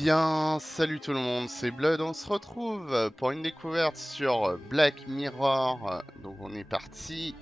bien, salut tout le monde, c'est Blood, on se retrouve pour une découverte sur Black Mirror, donc on est parti.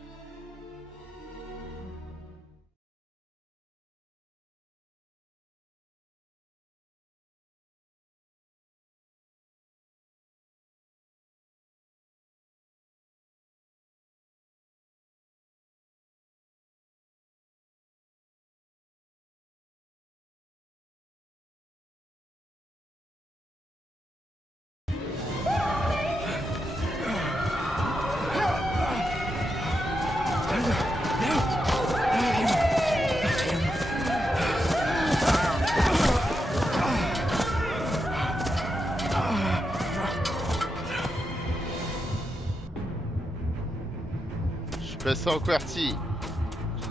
Passez en QWERTY.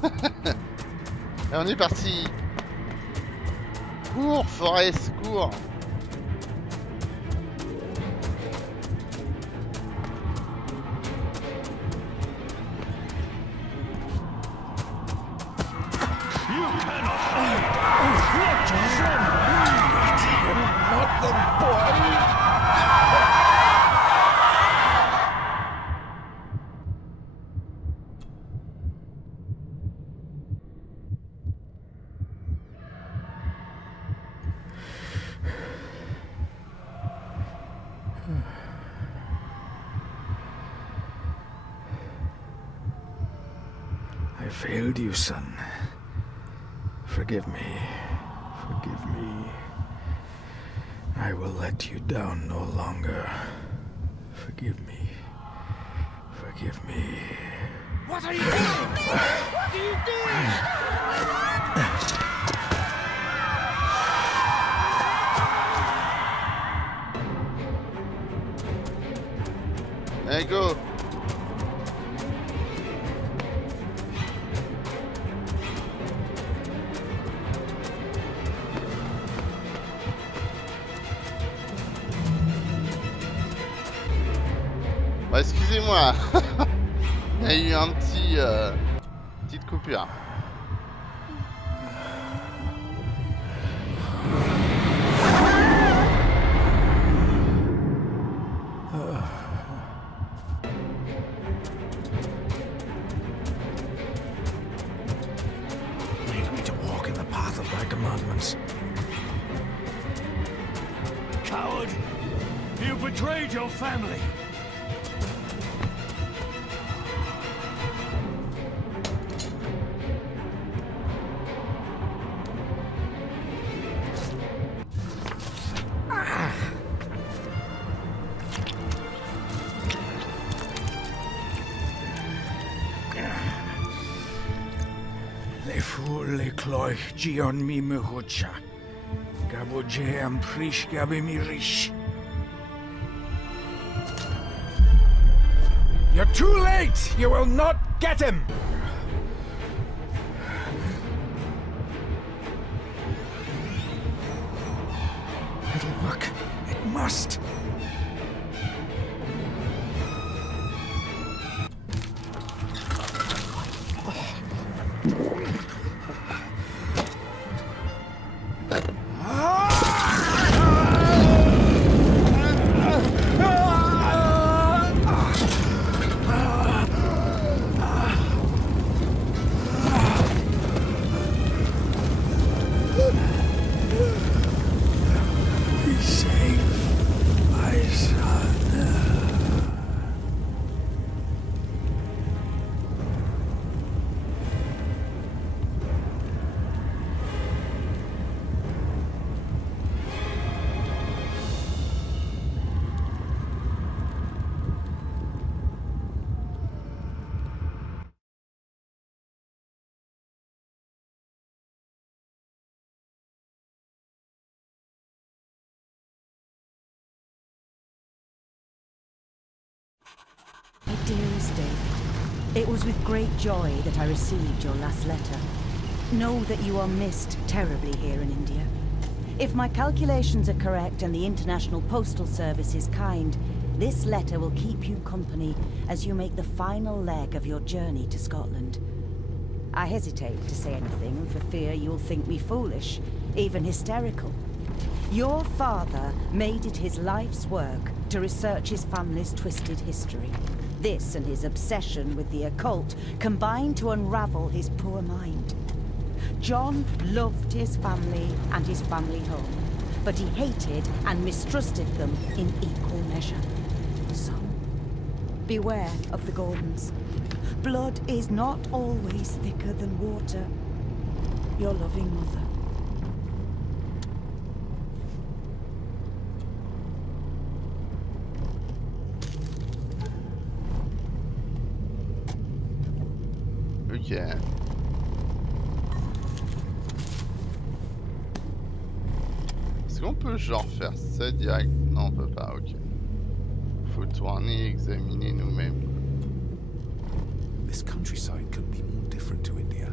Et on est parti. Cours, Forest, cours. I failed you, son. Forgive me. Forgive me. I will let you down no longer. Forgive me. Forgive me. What are you doing? What are you doing? Allez, go. Bah, excusez-moi. Il y a eu un petit petite coupure. Lead me to walk in the path of thy commandments. Coward! You betrayed your family! Le fou le cloich gion mi mehucha. Gaboje am prish gabe mi rish. You're too late! You will not get him! It'll work. It must. My dearest David, it was with great joy that I received your last letter. Know that you are missed terribly here in India. If my calculations are correct and the International Postal Service is kind, this letter will keep you company as you make the final leg of your journey to Scotland. I hesitate to say anything for fear you'll think me foolish, even hysterical. Your father made it his life's work to research his family's twisted history. This and his obsession with the occult combined to unravel his poor mind. John loved his family and his family home, but he hated and mistrusted them in equal measure. So, beware of the Gordons. Blood is not always thicker than water. Your loving mother. Ok. Est-ce qu'on peut genre faire ça direct? Non, on peut pas, ok. Faut tourner et examiner nous-mêmes. This countryside could be more different to India.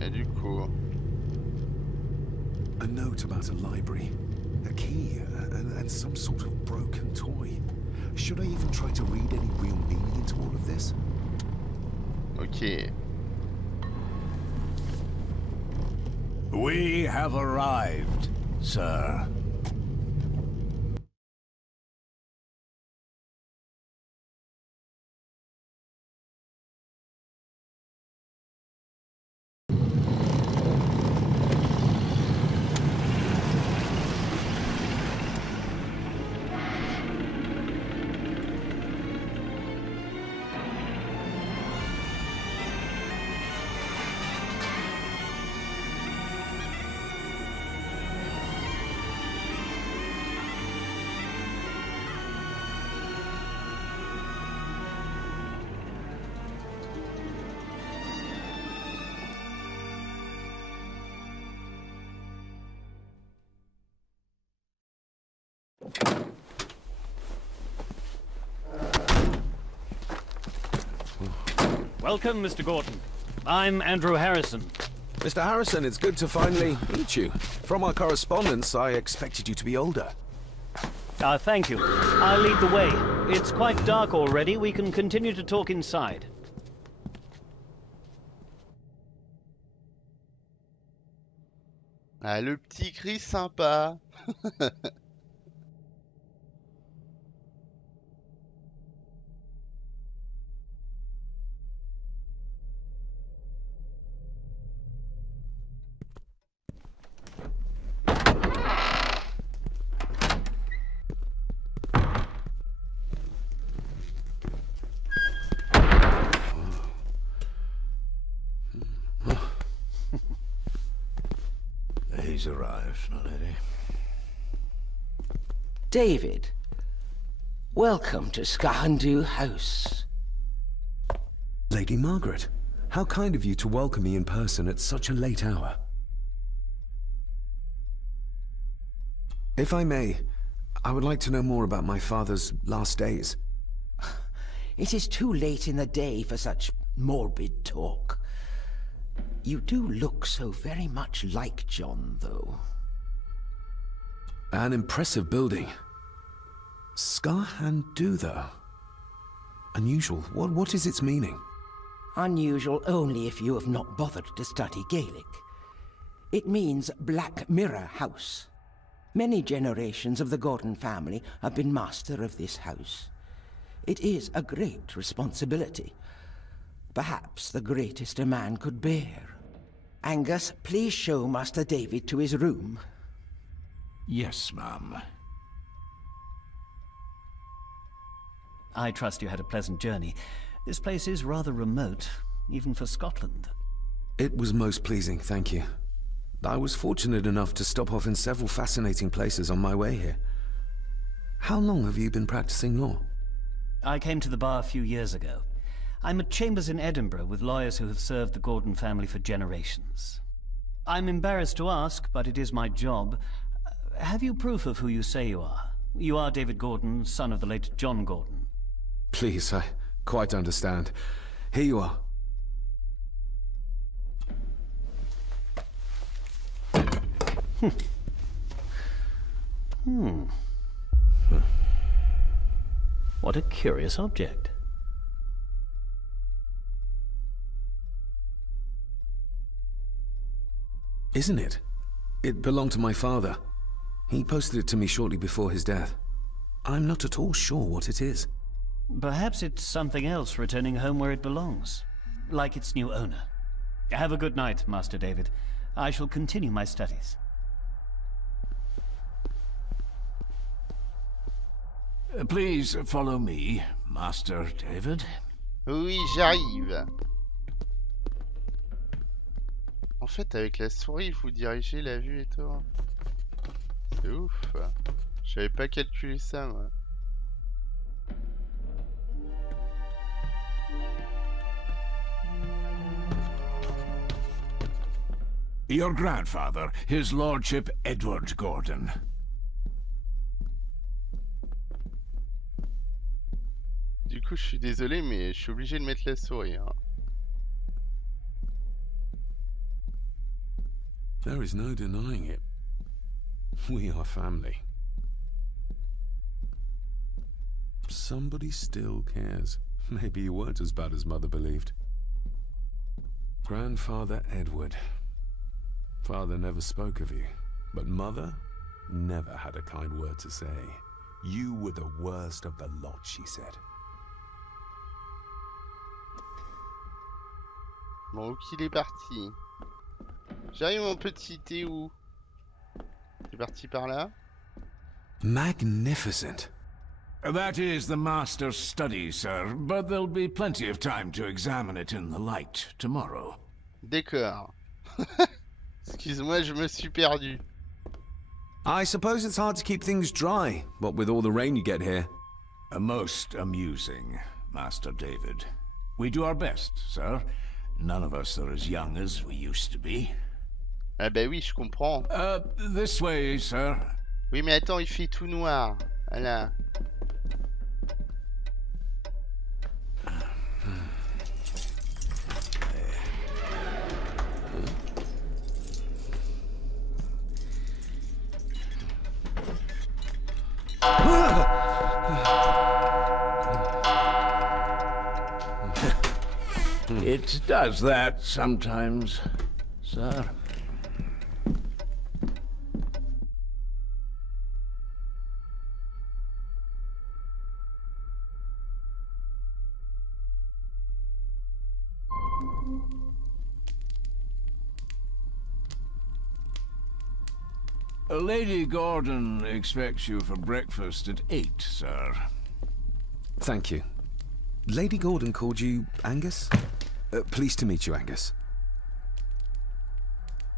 Et du coup... A note about a library, a key, and some sort of broken toy. Should I even try to read any real meaning into all of this? Ok. We have arrived, sir. Welcome, Mr. Gordon. I'm Andrew Harrison. Mr. Harrison, it's good to finally meet you. From our correspondence, I expected you to be older. Thank you. I'll lead the way. It's quite dark already. We can continue to talk inside. Ah, le petit cri sympa. He's arrived, my lady. David, welcome to Skahandu House. Lady Margaret, how kind of you to welcome me in person at such a late hour. If I may, I would like to know more about my father's last days. It is too late in the day for such morbid talk. You do look so very much like John, though. An impressive building. Skahandu, though. Unusual. What is its meaning? Unusual only if you have not bothered to study Gaelic. It means Black Mirror House. Many generations of the Gordon family have been master of this house. It is a great responsibility. Perhaps the greatest a man could bear. Angus, please show Master David to his room. Yes, ma'am. I trust you had a pleasant journey. This place is rather remote, even for Scotland. It was most pleasing, thank you. I was fortunate enough to stop off in several fascinating places on my way here. How long have you been practicing law? I came to the bar a few years ago. I'm at chambers in Edinburgh with lawyers who have served the Gordon family for generations. I'm embarrassed to ask, but it is my job. Have you proof of who you say you are? You are David Gordon, son of the late John Gordon. Please, I quite understand. Here you are. What a curious object. Isn't it? It belonged to my father. He posted it to me shortly before his death. I'm not at all sure what it is. Perhaps it's something else returning home where it belongs, like its new owner. Have a good night, Master David. I shall continue my studies. Please follow me, Master David. Oui, j'arrive. En fait, avec la souris, vous dirigez la vue et tout. C'est ouf. J'avais pas calculé ça, moi. Your grandfather, his lordship Edward Gordon. Du coup, je suis désolé, mais je suis obligé de mettre la souris. Hein. There is no denying it. We are family. Somebody still cares. Maybe you weren't as bad as Mother believed. Grandfather Edward. Father never spoke of you, but Mother never had a kind word to say. You were the worst of the lot, she said. Bon, où qu'il est parti? J'arrive, mon petit, t'es où? T'es parti par là? Magnificent. That is the master's study, sir, but there'll be plenty of time to examine it in the light tomorrow. D'accord. Excuse-moi, je me suis perdu. I suppose it's hard to keep things dry, what with all the rain you get here. Most amusing, Master David. We do our best, sir. None of us are as young as we used to be. Ah bah oui, je comprends. This way, sir. Oui, mais attends, il fait tout noir. Voilà. It does that sometimes, sir. Lady Gordon expects you for breakfast at 8, sir. Thank you. Lady Gordon called you Angus? Pleased to meet you, Angus.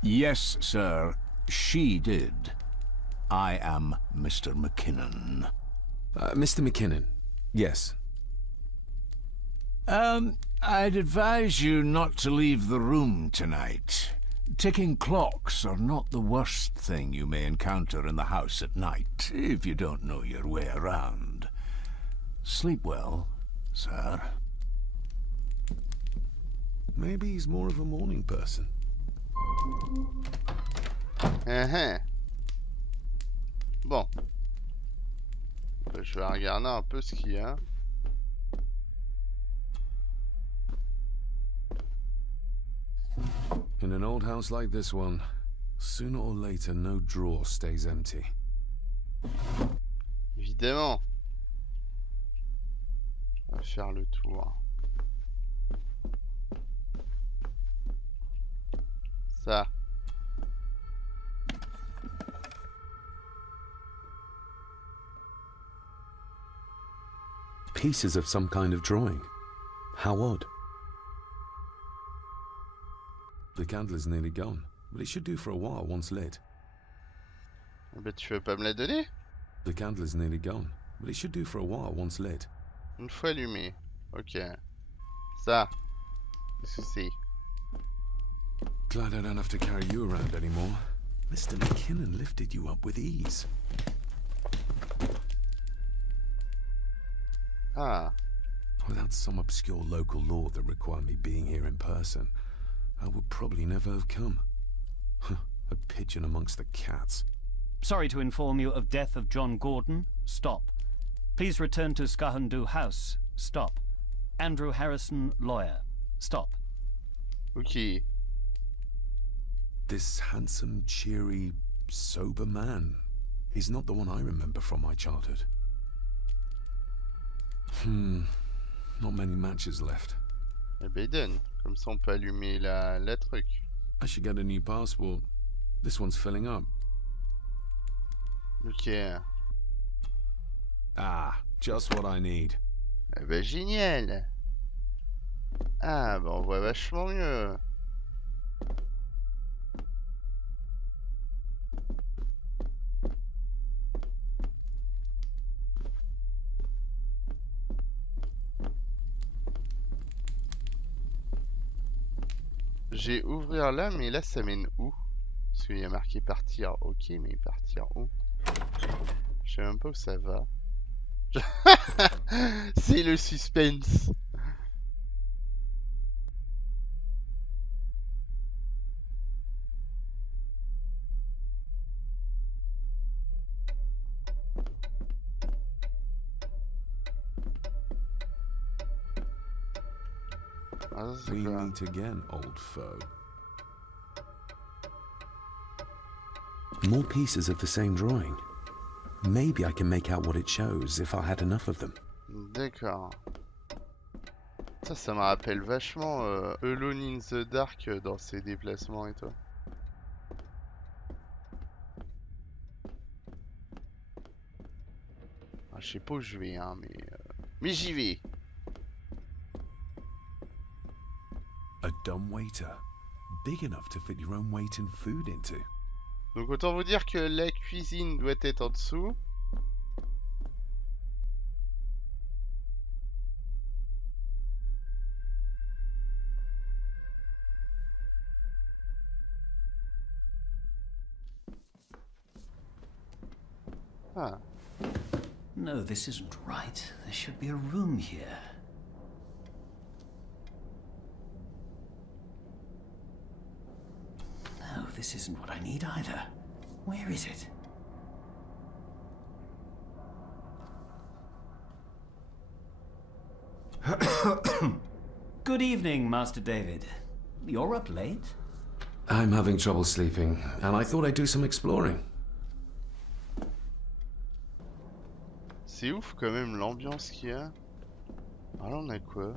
Yes, sir. She did. I am Mr. McKinnon. Mr. McKinnon, yes. I'd advise you not to leave the room tonight. Ticking clocks are not the worst thing you may encounter in the house at night, if you don't know your way around. Sleep well, sir. Maybe he's more of a morning person. Bon. Je vais regarder un peu ce qu'il y a. In an old house like this one, sooner or later, no drawer stays empty. Évidemment. On va faire le tour. Ça. Pieces of some kind of drawing. How odd. The candle is nearly gone, but it should do for a while once lit. Ben, tu veux pas me la donner? The candle is nearly gone, but it should do for a while once lit. Une fois allumé. Ok. Ça. Qu'est-ce que c'est? Glad I don't have to carry you around anymore. Mr. McKinnon lifted you up with ease. Ah. Without some obscure local law that required me being here in person, I would probably never have come. A pigeon amongst the cats. Sorry to inform you of death of John Gordon. Stop. Please return to Skahandu House. Stop. Andrew Harrison, lawyer. Stop. Ok. This handsome, cheery, sober man is not the one I remember from my childhood. Not many matches left. Eh ben donne. Comme ça on peut allumer la truc. I should get a new passport. This one's filling up. Ok. Ah, just what I need. Eh ben génial. Ah bah on voit vachement mieux. J'ai ouvrir là, mais là ça mène où? Parce qu'il y a marqué partir, ok, mais partir où? Je sais même pas où ça va. C'est le suspense. Ah, ça, We c'est quoi? meet again, old foe. More pieces of the same drawing. Maybe I can make out what it shows if I had enough of them. D'accord. Ça me rappelle vachement Alone in the Dark dans ses déplacements et tout. Ah, je sais pas où je vais, hein, mais j'y vais. A dumb waiter. Big enough to fit your own weight and food into. Donc autant vous dire que la cuisine doit être en dessous. Ah. No, this isn't right. There should be a room here. No, this isn't what I need either. Where is it? Good evening, Master David. You're up late? I'm having trouble sleeping, and I thought I'd do some exploring. C'est ouf quand même l'ambiance qu'il y a. Ah là on a quoi?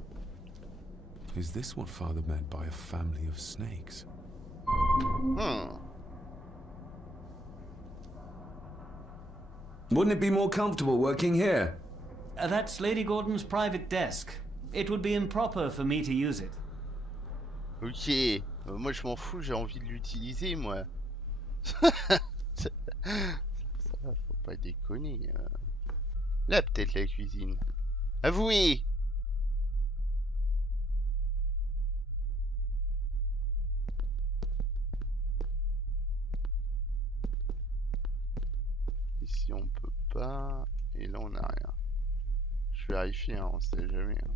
Is this what Father meant by a family of snakes? Wouldn't it be more comfortable working here? That's Lady Gordon's private desk. It would be improper for me to use it. Ok. Moi je m'en fous, j'ai envie de l'utiliser moi. Ça va, faut pas déconner. Là peut-être la cuisine. Avouez! Ici on peut pas. Et là on a rien. Je vérifie, hein, on sait jamais. Hein.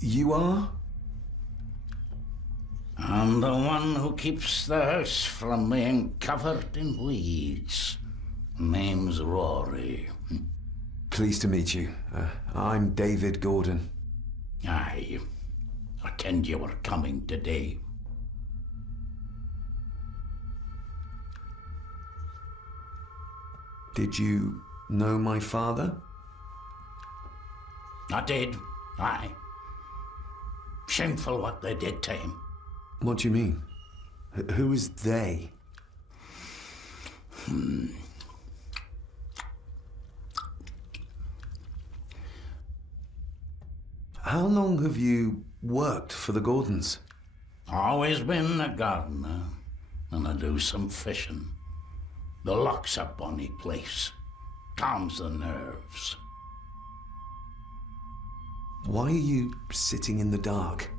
You are? I'm the one who keeps the house from being covered in weeds. Name's Rory. Pleased to meet you. I'm David Gordon. Aye. I kenned you were coming today. Did you know my father? I did, aye. Shameful what they did to him. What do you mean? Who is they? How long have you worked for the Gordons? Always been a gardener, and I do some fishing. The lock's a bonny place. Calms the nerves. Why are you sitting in the dark?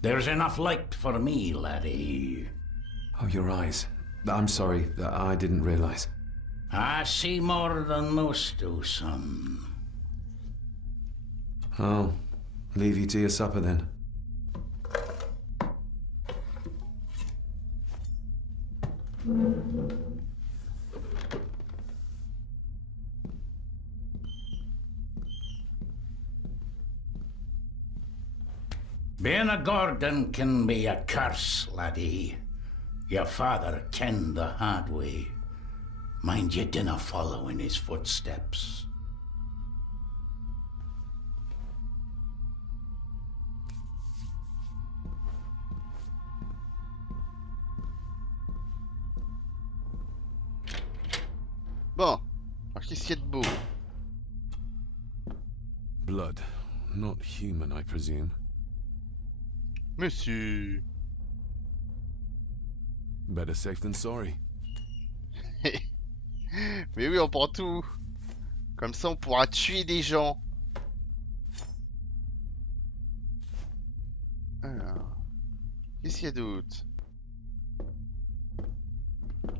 There's enough light for me, laddie. Oh, your eyes. I'm sorry, I didn't realize. I see more than most do, son. I'll leave you to your supper then. Being a Gordon can be a curse, laddie. Your father kenned the hard way. Mind you dinna follow in his footsteps. Bon, alors qu'est-ce qu'il y a de beau? Blood. Not human, I presume. Monsieur. Better safe than sorry. Mais oui, on prend tout. Comme ça, on pourra tuer des gens. Alors, qu'est-ce qu'il y a d'autre?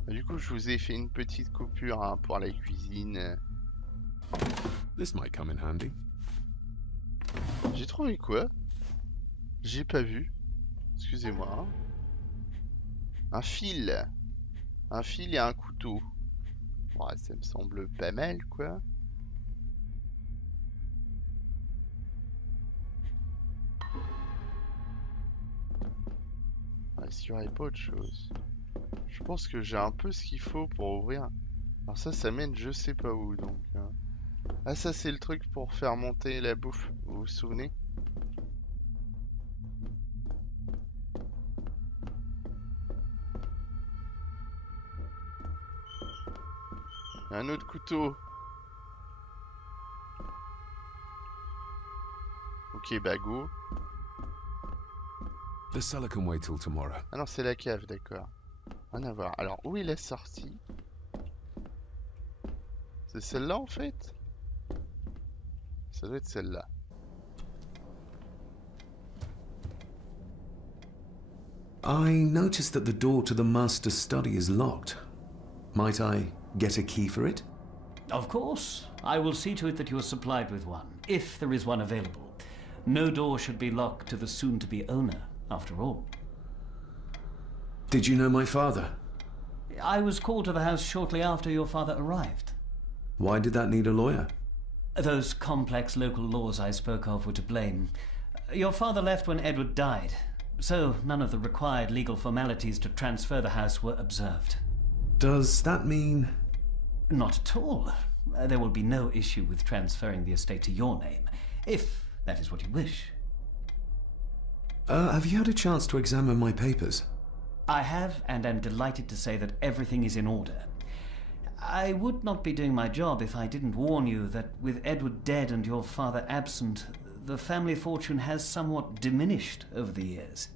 Du coup, je vous ai fait une petite coupure hein, pour la cuisine. This might come in handy. J'ai trouvé quoi? J'ai pas vu. Excusez-moi. Hein. Un fil. Un fil et un couteau. Ouais, ça me semble pas mal, quoi. Ouais, s'il n'y aurait pas autre chose. Je pense que j'ai un peu ce qu'il faut pour ouvrir. Alors ça mène je sais pas où, donc... Ah, ça, c'est le truc pour faire monter la bouffe. Vous vous souvenez? Un autre couteau. Ok, bah go. The cellar can wait till tomorrow. Ah non, c'est la cave, d'accord. Rien à voir. Alors, où est la sortie? C'est celle-là, en fait? Ça doit être celle-là. I noticed that the door to the master's study is locked. Might I get a key for it? Of course. I will see to it that you are supplied with one, if there is one available. No door should be locked to the soon-to-be owner, after all. Did you know my father? I was called to the house shortly after your father arrived. Why did that need a lawyer? Those complex local laws I spoke of were to blame. Your father left when Edward died, so none of the required legal formalities to transfer the house were observed. Does that mean... Not at all. There will be no issue with transferring the estate to your name, if that is what you wish. Have you had a chance to examine my papers? I have, and am delighted to say that everything is in order. I would not be doing my job if I didn't warn you that with Edward dead and your father absent, the family fortune has somewhat diminished over the years.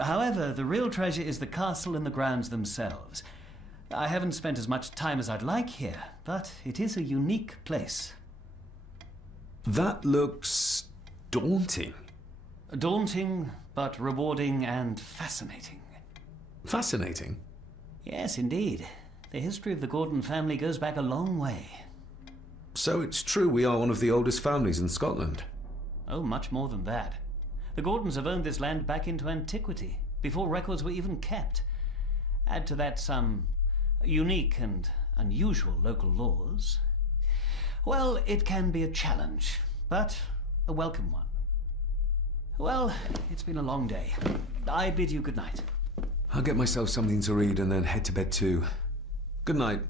However, the real treasure is the castle and the grounds themselves. I haven't spent as much time as I'd like here, but it is a unique place. That looks... daunting. Daunting, but rewarding and fascinating. Fascinating? Yes, indeed. The history of the Gordon family goes back a long way. So it's true we are one of the oldest families in Scotland? Oh, much more than that. The Gordons have owned this land back into antiquity, before records were even kept. Add to that some unique and unusual local laws. Well, it can be a challenge, but a welcome one. Well, it's been a long day. I bid you good night. I'll get myself something to read and then head to bed too. Good night.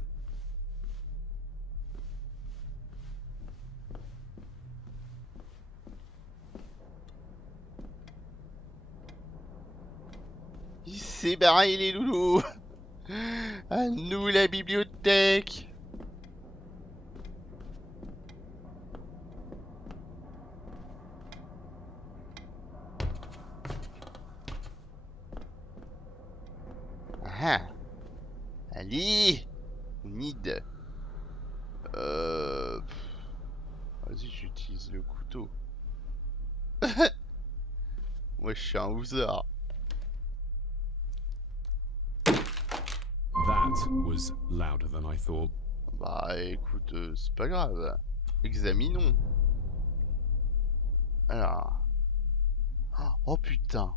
s'est barré les loulous. À nous la bibliothèque. Ah. Allez. Need. Vas-y, j'utilise le couteau. Moi, je suis un ouzard. That was louder than I thought. Bah, écoute, c'est pas grave. Examinons. Alors. Oh putain.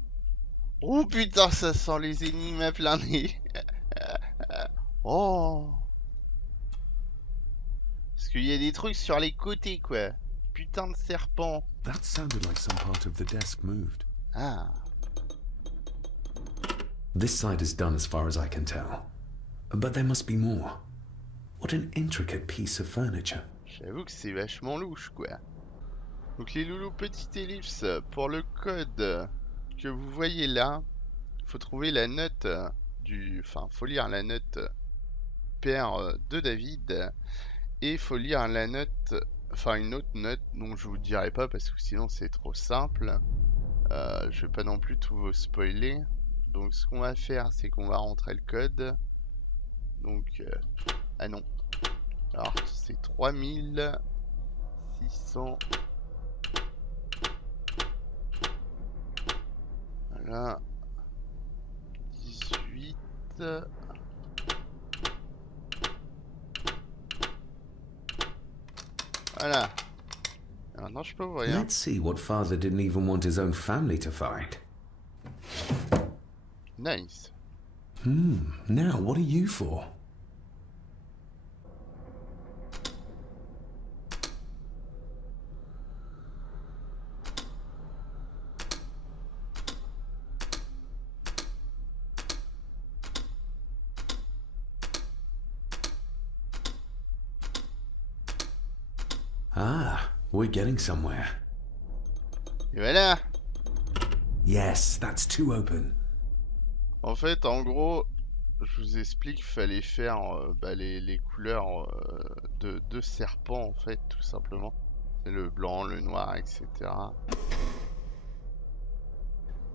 Oh putain, ça sent les énigmes à plein nez. Oh. Parce qu'il y a des trucs sur les côtés, quoi. Putain de serpent. That sounded like some part of the desk moved. Ah. This side is done as far as I can tell. But there must be more. What an intricate piece of furniture. J'avoue que c'est vachement louche, quoi. Donc les loulous, petite ellipse pour le code que vous voyez là. Il faut trouver la note du... Enfin, faut lire la note père de David. Et il faut lire la note... Enfin, une autre note dont je vous dirai pas parce que sinon c'est trop simple. Je vais pas non plus tout vous spoiler. Donc ce qu'on va faire, c'est qu'on va rentrer le code. Donc... Ah non. Alors, c'est 3600... Voilà. 18... Voilà. Maintenant, je peux voir rien. Let's see what father didn't even want his own family to find. Nice. Now what are you for? Ah, we're getting somewhere. Et voilà. Yes, that's too open. En fait, en gros, je vous explique qu'il fallait faire les couleurs de serpent, en fait, tout simplement. C'est le blanc, le noir, etc.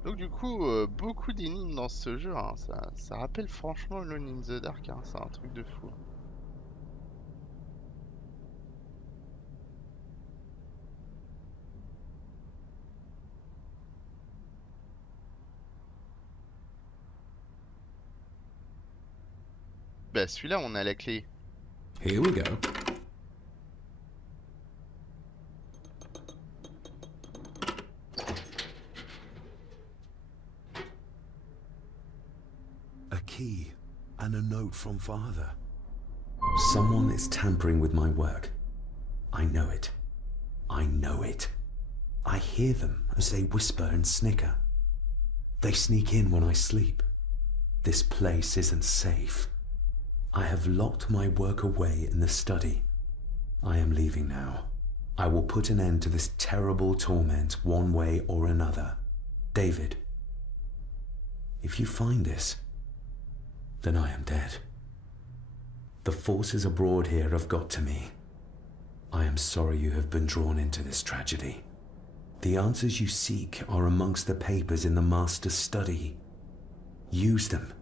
Donc du coup, beaucoup d'énigmes dans ce jeu, hein. Ça rappelle franchement Alone in the Dark, hein. C'est un truc de fou. Bah celui-là, on a la clé. Here we go. A key and a note from father. Someone is tampering with my work. I know it. I know it. I hear them as they whisper and snicker. They sneak in when I sleep. This place isn't safe. I have locked my work away in the study. I am leaving now. I will put an end to this terrible torment one way or another. David, if you find this, then I am dead. The forces abroad here have got to me. I am sorry you have been drawn into this tragedy. The answers you seek are amongst the papers in the master's study. Use them.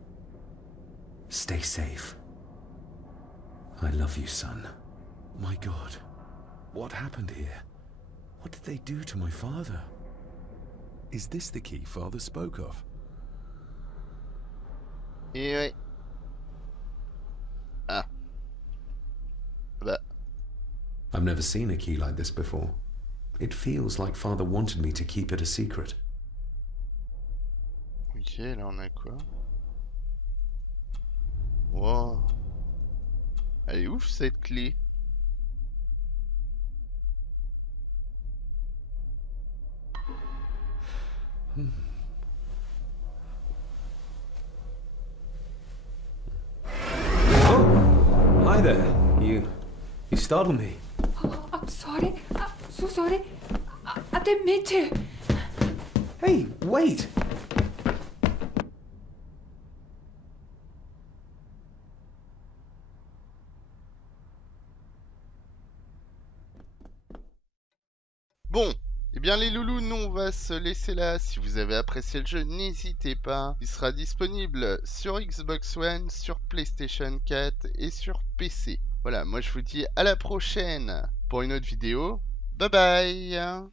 Stay safe. I love you, son. My God, what happened here? What did they do to my father? Is this the key father spoke of? Et ouais. Ah. Bah. I've never seen a key like this before. It feels like father wanted me to keep it a secret. Ok, là on a quoi? Wow. Elle est ouf cette clé. Oh, hi there. You startled me. Oh, I'm sorry. I'm so sorry. I didn't mean to. Hey, wait. Bon, eh bien les loulous, nous on va se laisser là. Si vous avez apprécié le jeu, n'hésitez pas. Il sera disponible sur Xbox One, sur PlayStation 4 et sur PC. Voilà, moi je vous dis à la prochaine pour une autre vidéo. Bye bye.